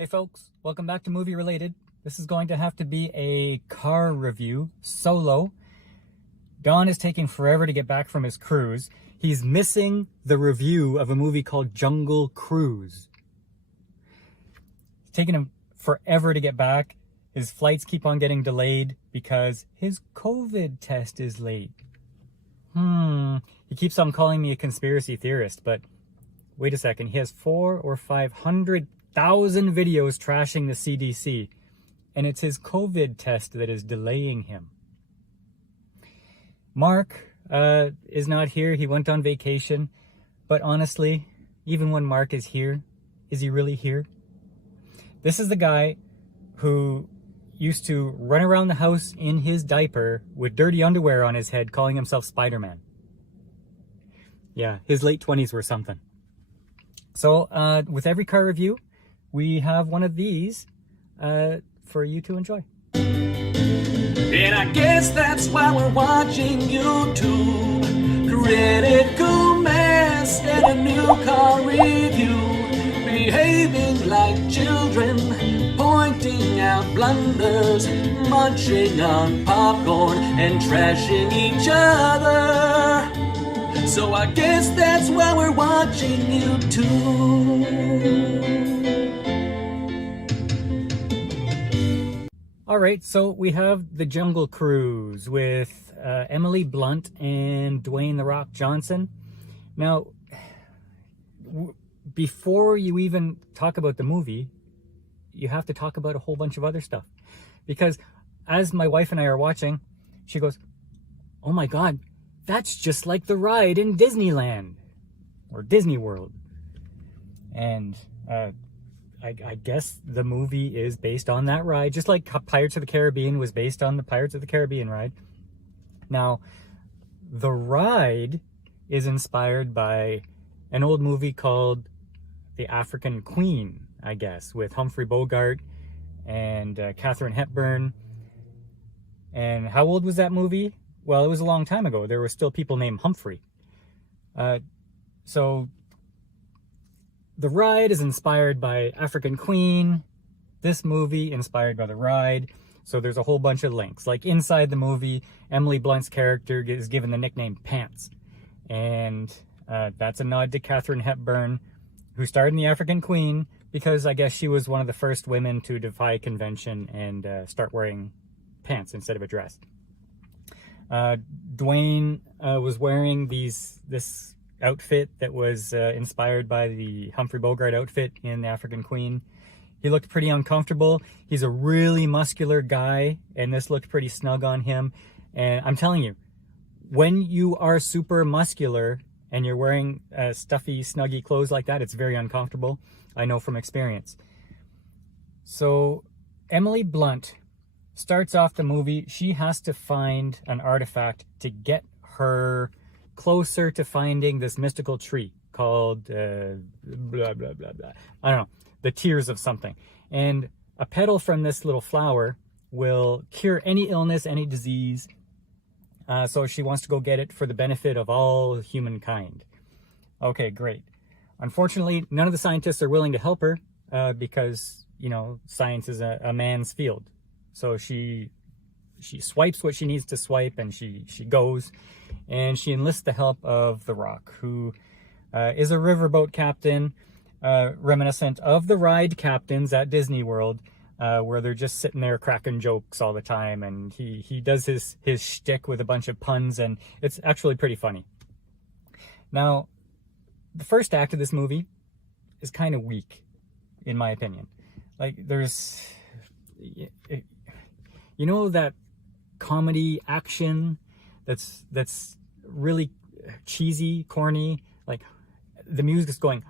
Hey folks, welcome back to Movie Related. This is going to have to be a car review, solo. Don is taking forever to get back from his cruise. He's missing the review of a movie called Jungle Cruise. It's taking him forever to get back. His flights keep on getting delayed because his COVID test is late. He keeps on calling me a conspiracy theorist, but wait a second. He has 400,000 or 500,000 videos trashing the CDC, and it's his COVID test that is delaying him. Mark is not here. He went on vacation, but honestly, even when Mark is here, is he really here? This is the guy who used to run around the house in his diaper with dirty underwear on his head, calling himself Spider-Man. Yeah, his late 20s were something. So with every car review, we have one of these for you to enjoy. And I guess that's why we're watching YouTube. Critical mass and a new car review. Behaving like children, pointing out blunders, munching on popcorn and trashing each other. So I guess that's why we're watching YouTube. Alright, so we have The Jungle Cruise with Emily Blunt and Dwayne "The Rock" Johnson. Now, before you even talk about the movie, you have to talk about a whole bunch of other stuff. Because as my wife and I are watching, she goes, "Oh my God, that's just like the ride in Disneyland or Disney World." And I guess the movie is based on that ride, just like Pirates of the Caribbean was based on the Pirates of the Caribbean ride. Now, the ride is inspired by an old movie called The African Queen, I guess, with Humphrey Bogart and Katharine Hepburn. And how old was that movie? Well, it was a long time ago. There were still people named Humphrey. So the ride is inspired by African Queen. This movie inspired by the ride. So there's a whole bunch of links. Like inside the movie, Emily Blunt's character is given the nickname Pants. And that's a nod to Katharine Hepburn, who starred in The African Queen, because I guess she was one of the first women to defy convention and start wearing pants instead of a dress. Dwayne was wearing this outfit that was inspired by the Humphrey Bogart outfit in The African Queen. He looked pretty uncomfortable. He's a really muscular guy, and this looked pretty snug on him. And I'm telling you, when you are super muscular and you're wearing stuffy, snuggy clothes like that, it's very uncomfortable. I know from experience. So Emily Blunt starts off the movie. She has to find an artifact to get her closer to finding this mystical tree called blah, blah, blah, blah. I don't know, the tears of something. And a petal from this little flower will cure any illness, any disease. So she wants to go get it for the benefit of all humankind. Okay, great. Unfortunately, none of the scientists are willing to help her because, you know, science is a man's field. So she swipes what she needs to swipe, and she goes, and she enlists the help of The Rock, who is a riverboat captain, reminiscent of the ride captains at Disney World, where they're just sitting there cracking jokes all the time, and he does his shtick with a bunch of puns, and it's actually pretty funny. Now, the first act of this movie is kind of weak, in my opinion. Like, there's, you know, that comedy action that's really cheesy, corny, like the music's going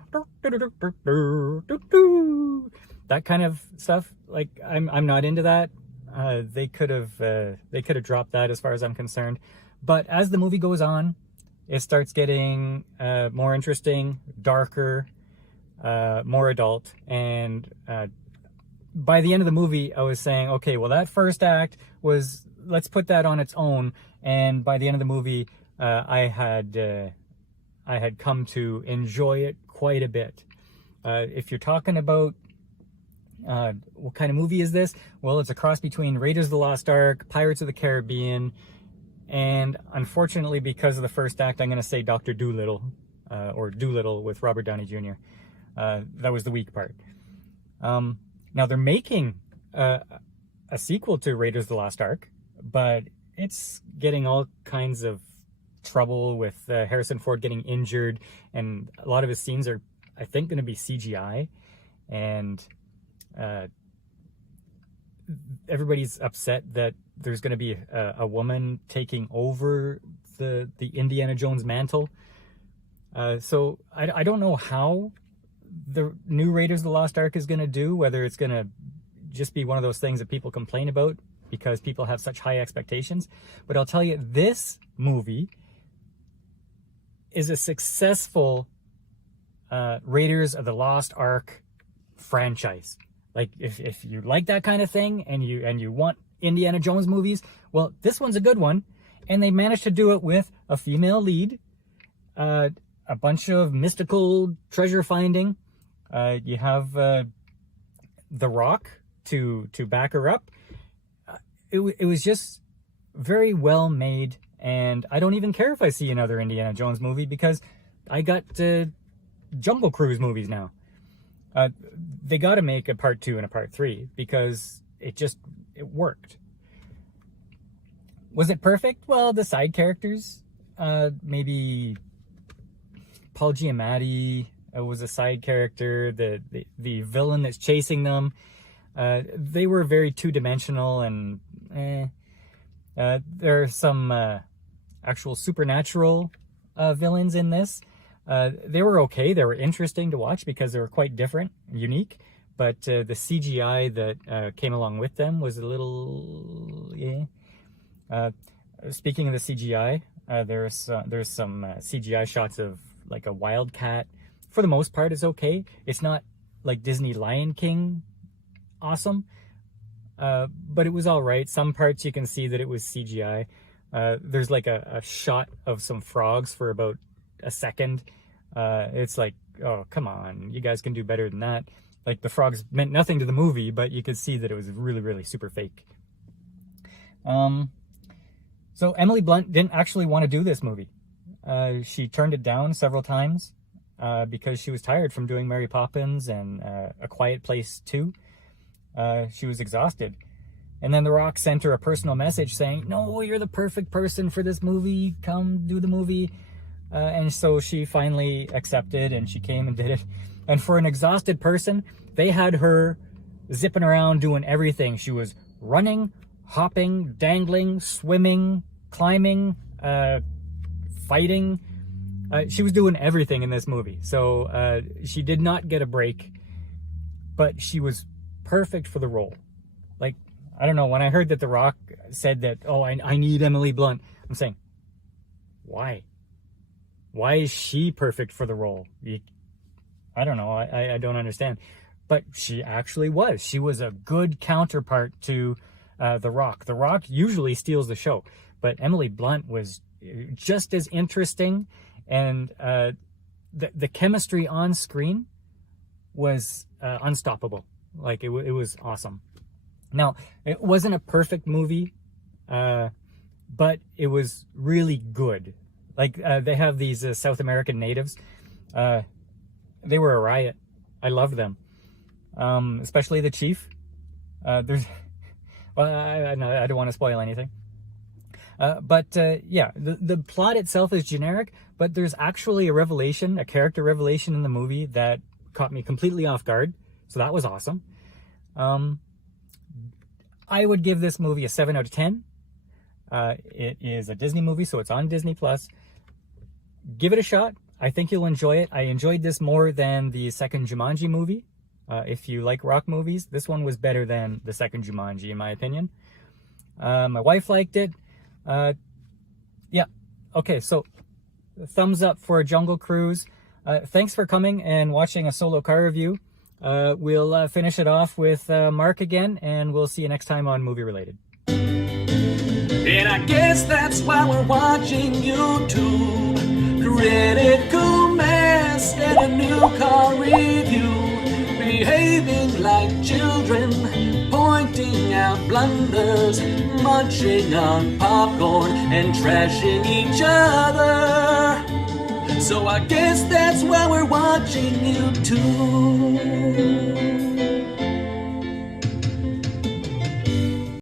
that kind of stuff. Like I'm not into that. They could have dropped that as far as I'm concerned. But as the movie goes on, it starts getting more interesting, darker, more adult, and by the end of the movie, I was saying, okay, well, that first act was, let's put that on its own. And by the end of the movie, I had come to enjoy it quite a bit. If you're talking about what kind of movie is this? Well, it's a cross between Raiders of the Lost Ark, Pirates of the Caribbean, and unfortunately, because of the first act, I'm going to say Dr. Dolittle, or Doolittle with Robert Downey Jr. That was the weak part. Now they're making a sequel to Raiders of the Lost Ark, but it's getting all kinds of trouble with Harrison Ford getting injured, and a lot of his scenes are, I think, going to be CGI, and everybody's upset that there's going to be a woman taking over the Indiana Jones mantle. So I don't know how the new Raiders of the Lost Ark is going to do, whether it's going to just be one of those things that people complain about because people have such high expectations. But I'll tell you, this movie is a successful Raiders of the Lost Ark franchise. Like, if you like that kind of thing and you want Indiana Jones movies, well, this one's a good one. And they managed to do it with a female lead, a bunch of mystical treasure finding. You have The Rock to back her up. It was just very well made, and I don't even care if I see another Indiana Jones movie because I got Jungle Cruise movies now. They got to make a part 2 and a part 3 because it worked. Was it perfect? Well, the side characters, maybe Paul Giamatti was a side character. The villain that's chasing them, they were very two-dimensional, and there are some actual supernatural villains in this. They were okay. They were interesting to watch because they were quite different, unique. But the CGI that came along with them was a little, speaking of the CGI, there's some CGI shots of like a wildcat. For the most part, it's okay. It's not like Disney Lion King awesome, but it was all right. Some parts you can see that it was CGI. There's like a shot of some frogs for about a second. It's like, oh, come on, you guys can do better than that. Like, the frogs meant nothing to the movie, but you could see that it was really, really super fake. So Emily Blunt didn't actually want to do this movie. She turned it down several times because she was tired from doing Mary Poppins and A Quiet Place 2. She was exhausted. And then The Rock sent her a personal message saying, no, you're the perfect person for this movie. Come do the movie. And so she finally accepted, and she came and did it. And for an exhausted person, they had her zipping around doing everything. She was running, hopping, dangling, swimming, climbing, fighting. She was doing everything in this movie. So she did not get a break, but she was perfect for the role. Like, I don't know, when I heard that The Rock said that, oh, I need Emily Blunt, I'm saying, why? Why is she perfect for the role? I don't know. I don't understand. But she actually was. She was a good counterpart to The Rock. The Rock usually steals the show, but Emily Blunt was just as interesting, and the chemistry on screen was unstoppable. Like, it was awesome. Now, it wasn't a perfect movie, but it was really good. Like, they have these South American natives. They were a riot. I loved them. Especially the chief. Well, I don't want to spoil anything. But yeah, the plot itself is generic, but there's actually a revelation, a character revelation in the movie that caught me completely off guard. So that was awesome. I would give this movie a 7 out of 10. It is a Disney movie, so it's on Disney Plus. Give it a shot. I think you'll enjoy it. I enjoyed this more than the second Jumanji movie. If you like rock movies, this one was better than the second Jumanji, in my opinion. My wife liked it. Yeah. Okay, so thumbs up for Jungle Cruise. Thanks for coming and watching a solo car review. We'll finish it off with Mark again, and we'll see you next time on Movie Related. And I guess that's why we're watching YouTube. Critical mass and a new car review. Behaving like children. blunders, munching on popcorn and trashing each other.